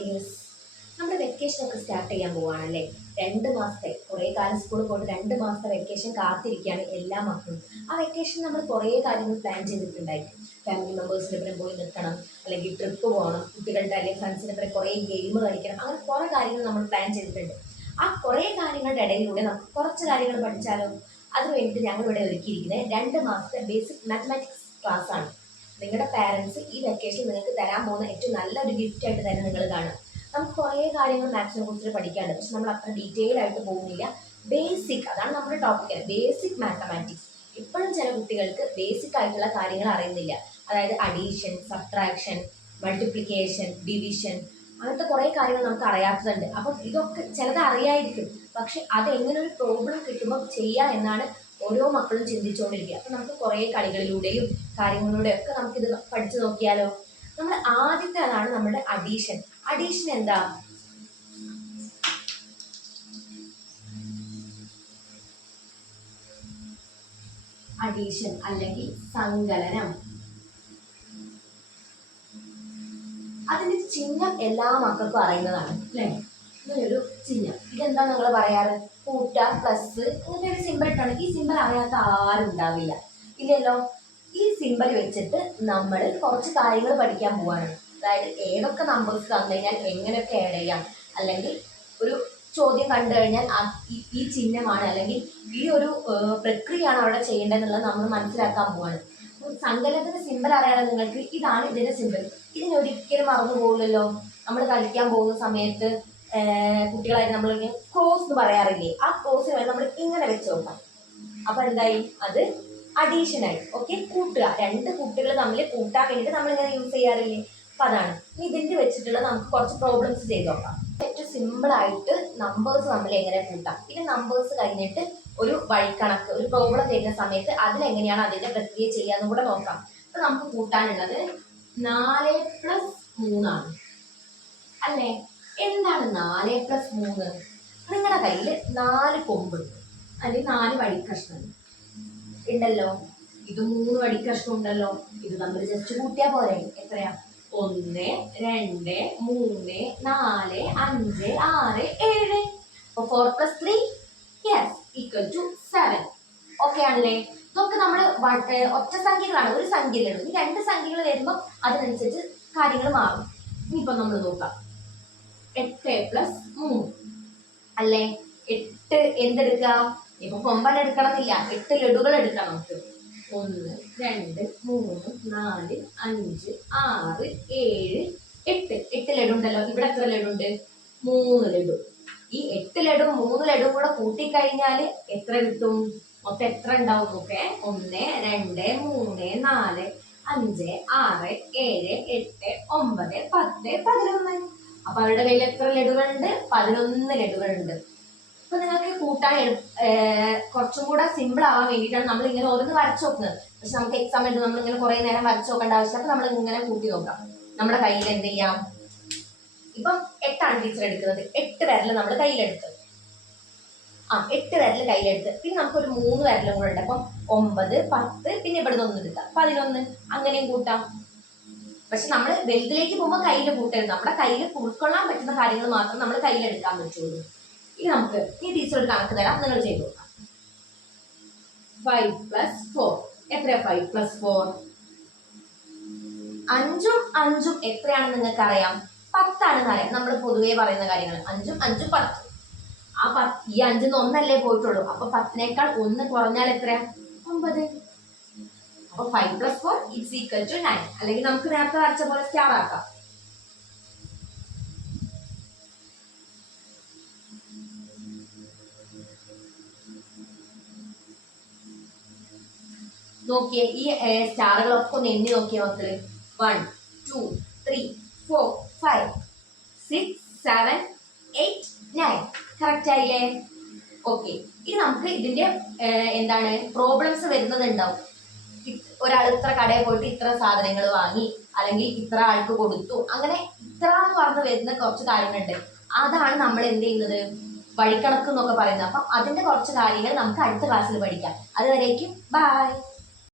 Dears, നമ്മുടെ vacation ഒക്കെ start ചെയ്യാൻ പോവാണല്ലേ. 2 മാസത്തെ കുറേ കാലം സ്കൂളിൽ പോയിട്ട് 2 മാസത്തെ വെക്കേഷൻ കാത്തിരിക്കുകയാണ് എല്ലാ മക്കളും. ആ വെക്കേഷൻ നമ്മൾ കുറേ കാര്യങ്ങൾ പ്ലാൻ ചെയ്തിട്ടുണ്ടായിരിക്കും. ഫാമിലി മെമ്പേഴ്സിൻ്റെ ഒപ്പം പോയി നിൽക്കണം, അല്ലെങ്കിൽ ട്രിപ്പ് പോകണം, കുട്ടികളുടെ അല്ലെങ്കിൽ ഫ്രണ്ട്സിൻ്റെ ഒപ്പം കുറേ ഗെയിം കളിക്കണം, അങ്ങനെ കുറേ കാര്യങ്ങൾ നമ്മൾ പ്ലാൻ ചെയ്തിട്ടുണ്ട്. ആ കുറേ കാര്യങ്ങളുടെ ഇടയിലൂടെ നമുക്ക് കുറച്ച് കാര്യങ്ങൾ പഠിച്ചാലോ? അതിന് വേണ്ടിയിട്ട് ഞങ്ങളിവിടെ ഒരുക്കിയിരിക്കുന്നത് 2 മാസത്തെ ബേസിക് മാത്തമാറ്റിക്സ് ക്ലാസ് ആണ്. നിങ്ങളുടെ പാരൻസ് ഈ വെക്കേഷൻ നിങ്ങൾക്ക് തരാൻ പോകുന്ന ഏറ്റവും നല്ലൊരു ഗിഫ്റ്റ് ആയിട്ട് തന്നെ നിങ്ങൾ കാണും. നമുക്ക് കുറേ കാര്യങ്ങൾ മാത്സിനെ കുറിച്ച് പഠിക്കാനുണ്ട്, പക്ഷെ നമ്മൾ അത്ര ഡീറ്റെയിൽ ആയിട്ട് പോകുന്നില്ല. ബേസിക്, അതാണ് നമ്മുടെ ടോപ്പിക്, ബേസിക് മാത്തമാറ്റിക്സ്. ഇപ്പോഴും ചില കുട്ടികൾക്ക് ബേസിക് ആയിട്ടുള്ള കാര്യങ്ങൾ അറിയുന്നില്ല. അതായത് അഡീഷൻ, സബ്ട്രാക്ഷൻ, മൾട്ടിപ്ലിക്കേഷൻ, ഡിവിഷൻ, അങ്ങനത്തെ കുറേ കാര്യങ്ങൾ നമുക്ക് അറിയാത്തതുണ്ട്. അപ്പം ഇതൊക്കെ ചിലത് അറിയായിരിക്കും, പക്ഷെ അതെങ്ങനെ ഒരു പ്രോബ്ലം കിട്ടുമ്പോൾ ചെയ്യുക എന്നാണ് ഓരോ മക്കളും ചിന്തിച്ചുകൊണ്ടിരിക്കുക. അപ്പം നമുക്ക് കുറേ കളികളിലൂടെയും കാര്യങ്ങളിലൂടെയും ഒക്കെ നമുക്കിത് പഠിച്ചു നോക്കിയാലോ? നമ്മൾ ആദ്യത്തെ അതാണ് നമ്മുടെ അഡീഷൻ. അഡീഷൻ എന്താ? അഡീഷൻ അല്ലെങ്കിൽ സങ്കലനം. അതിന്റെ ചിഹ്നം എല്ലാ മക്കൾക്കും അറിയുന്നതാണ് അല്ലേ? ഇങ്ങനൊരു ചിഹ്നം, ഇതെന്താ നിങ്ങൾ പറയാറ്? കൂട്ട, പ്ലസ്, ഇങ്ങനത്തെ ഒരു സിമ്പിൾ ഇട്ടാണ്. ഈ സിമ്പിൾ അറിയാത്ത ആരും ഉണ്ടാവില്ല, ഇല്ലല്ലോ. ഈ സിമ്പിൾ വെച്ചിട്ട് നമ്മൾ കുറച്ച് കാര്യങ്ങൾ പഠിക്കാൻ പോവാണ്. അതായത് ഏതൊക്കെ നമ്പേഴ്സ് തന്നു കഴിഞ്ഞാൽ എങ്ങനെയൊക്കെ ആഡ് ചെയ്യാം, അല്ലെങ്കിൽ ഒരു ചോദ്യം കണ്ടു കഴിഞ്ഞാൽ ഈ ചിഹ്നമാണ് അല്ലെങ്കിൽ ഈ ഒരു പ്രക്രിയയാണ് അവിടെ ചെയ്യേണ്ടതെന്നുള്ളത് നമ്മൾ മനസ്സിലാക്കാൻ പോവാണ്. സങ്കലനത്തിന്റെ സിമ്പിൾ അറിയാതെ നിങ്ങൾക്ക് ഇതാണ് ഇതിന്റെ സിമ്പിൾ. ഇതിനൊരിക്കലും മറന്നു പോകില്ലല്ലോ. നമ്മൾ കളിക്കാൻ പോകുന്ന സമയത്ത് കുട്ടികളായിട്ട് നമ്മൾ ക്രോസ് എന്ന് പറയാറില്ലേ? ആ ക്രോസ് നമ്മൾ ഇങ്ങനെ വെച്ച് നോക്കാം. അപ്പൊ എന്തായി? അത് അഡീഷനായി. ഓക്കെ, കൂട്ടുക. 2 കൂട്ടുകൾ തമ്മിൽ കൂട്ടാൻ വേണ്ടിയിട്ട് നമ്മൾ ഇങ്ങനെ യൂസ് ചെയ്യാറില്ലേ? അപ്പൊ അതാണ്. ഇനി ഇതിന്റെ വെച്ചിട്ടുള്ള നമുക്ക് കുറച്ച് പ്രോബ്ലംസ് ചെയ്ത് നോക്കാം. ഏറ്റവും സിമ്പിൾ ആയിട്ട് നമ്പേഴ്സ് തമ്മിൽ എങ്ങനെ കൂട്ടാം, പിന്നെ നമ്പേഴ്സ് കഴിഞ്ഞിട്ട് ഒരു വഴിക്കണക്ക്, ഒരു പ്രോബ്ലം തരുന്ന സമയത്ത് അതിലെങ്ങനെയാണ് അതിന്റെ പ്രക്രിയ ചെയ്യാന്നും കൂടെ നോക്കാം. അപ്പൊ നമുക്ക് കൂട്ടാനുള്ളത് 4+3 ആണ് അല്ലേ? എന്താണ് 4+3? നിങ്ങളുടെ കയ്യിൽ 4 കൊമ്പുണ്ട് അല്ലെങ്കിൽ 4 വടിക്കഷ്ണം ഉണ്ടല്ലോ. ഇത് 3 വടിക്കഷ്ണം ഉണ്ടല്ലോ. ഇത് നമ്മൾ ജസ്റ്റ് കൂട്ടിയാൽ പോരെ? എത്രയാ? 1, 2, 3, 4, 5, 6, 7. അപ്പോൾ 4+3 =7. ഓക്കെ ആണല്ലേ? ഇതൊക്കെ നമ്മൾ ഒറ്റ സംഖ്യകളാണ്, ഒരു സംഖ്യയിലിടും. ഈ 2 സംഖ്യകൾ വരുമ്പോൾ അതിനനുസരിച്ച് കാര്യങ്ങൾ മാറും. ഇനിയിപ്പോൾ നമ്മൾ നോക്കാം. 8+3 അല്ലേ? 8 എന്തെടുക്കാം? ഇപ്പൊ കൊമ്പൻ എടുക്കണമെന്നില്ല, 8 ലഡുകൾ എടുക്കാം നമുക്ക്. 1, 2, 3, 4, 5, 6, 7, 8. 8 ലഡു ഉണ്ടല്ലോ. ഇവിടെ എത്ര ലഡു ഉണ്ട്? 3 ലഡു. ഈ 8 ലഡു 3 ലഡു കൂടെ കൂട്ടിക്കഴിഞ്ഞാൽ എത്ര കിട്ടും? മൊത്തം എത്ര ഉണ്ടാവും നോക്കേ? 1, 2, 3, 4, 5, 6, 7, 8, 9, 10, 11. അപ്പൊ അവരുടെ കയ്യിൽ എത്ര ലഡുകളുണ്ട്? 11 ലഡുകളുണ്ട്. ഇപ്പൊ നിങ്ങൾക്ക് കൂട്ടാൻ കുറച്ചും കൂടെ സിമ്പിൾ ആവാൻ വേണ്ടിയിട്ടാണ് നമ്മൾ ഇങ്ങനെ ഓരോന്ന് വരച്ചു നോക്കുന്നത്. പക്ഷെ നമുക്ക് എക്സാം ആയിട്ട് നമ്മൾ ഇങ്ങനെ കുറെ നേരം വരച്ചു നോക്കേണ്ട ആവശ്യമില്ല. അപ്പൊ നമ്മൾ ഇങ്ങനെ കൂട്ടി നോക്കാം. നമ്മുടെ കയ്യിൽ എന്ത് ചെയ്യാം? ഇപ്പം 8 ടീച്ചർ എടുക്കുന്നത്. 8 വിരൽ നമ്മൾ കയ്യിലെടുത്ത്, 8 വിരൽ കയ്യിലെടുത്ത്, പിന്നെ നമുക്കൊരു 3 വിരലും കൂടെ ഉണ്ട്. അപ്പം 9, 10, പിന്നെ ഇവിടെ 1 എടുക്കാം, 11. അങ്ങനെയും കൂട്ടാം. പക്ഷെ നമ്മൾ വലുതിലേക്ക് പോകുമ്പോൾ കയ്യിൽ കൂട്ടരുത്. നമ്മുടെ കയ്യിൽ ഉൾക്കൊള്ളാൻ പറ്റുന്ന കാര്യങ്ങൾ മാത്രം നമ്മൾ കയ്യിലെടുക്കാൻ പറ്റുള്ളൂ. ഇനി നമുക്ക് ടീച്ചർ ഒരു കണക്ക് തരാം, നിങ്ങൾ ചെയ്തു നോക്കാം. 5+4 എത്രയാ? 5+4 5ഉം 5ഉം എത്രയാണെന്ന് നിങ്ങൾക്ക് അറിയാം? 10 ആണെന്ന് അറിയാം. നമ്മൾ പൊതുവേ പറയുന്ന കാര്യങ്ങൾ 5ഉം 5ഉം 10. ഈ 5ന്ന് 1 അല്ലേ പോയിട്ടുള്ളൂ. അപ്പൊ 10നേക്കാൾ 1 കുറഞ്ഞാൽ എത്രയാ? 9. അപ്പൊ 5+4 =9. അല്ലെങ്കിൽ നമുക്ക് നേരത്തെ വരച്ച പോലെ സ്റ്റാർ ആക്കാം. നോക്കിയേ, ഈ സ്റ്റാറുകളൊക്കെ ഒന്ന് എണ്ണി നോക്കിയ മക്കള്. 1, 2, 3, 4, 5, 6, 7, 8, 9. കറക്റ്റ് ആയില്ലേ? ഓക്കെ. ഇനി നമുക്ക് ഇതിന്റെ എന്താണ് പ്രോബ്ലംസ് വരുന്നത് ഉണ്ടാവും. ഒരാൾ ഇത്ര കടയിൽ പോയിട്ട് ഇത്ര സാധനങ്ങൾ വാങ്ങി, അല്ലെങ്കിൽ ഇത്ര ആൾക്ക് കൊടുത്തു, അങ്ങനെ ഇത്ര എന്ന് പറഞ്ഞ് വരുന്ന കുറച്ച് കാര്യങ്ങളുണ്ട്. അതാണ് നമ്മൾ എന്ത് ചെയ്യുന്നത്? വഴിക്കണക്ക് എന്നൊക്കെ പറയുന്നത്. അപ്പം അതിന്റെ കുറച്ച് കാര്യങ്ങൾ നമുക്ക് അടുത്ത ക്ലാസ്സിൽ പഠിക്കാം. അതുവരേക്കും ബൈ.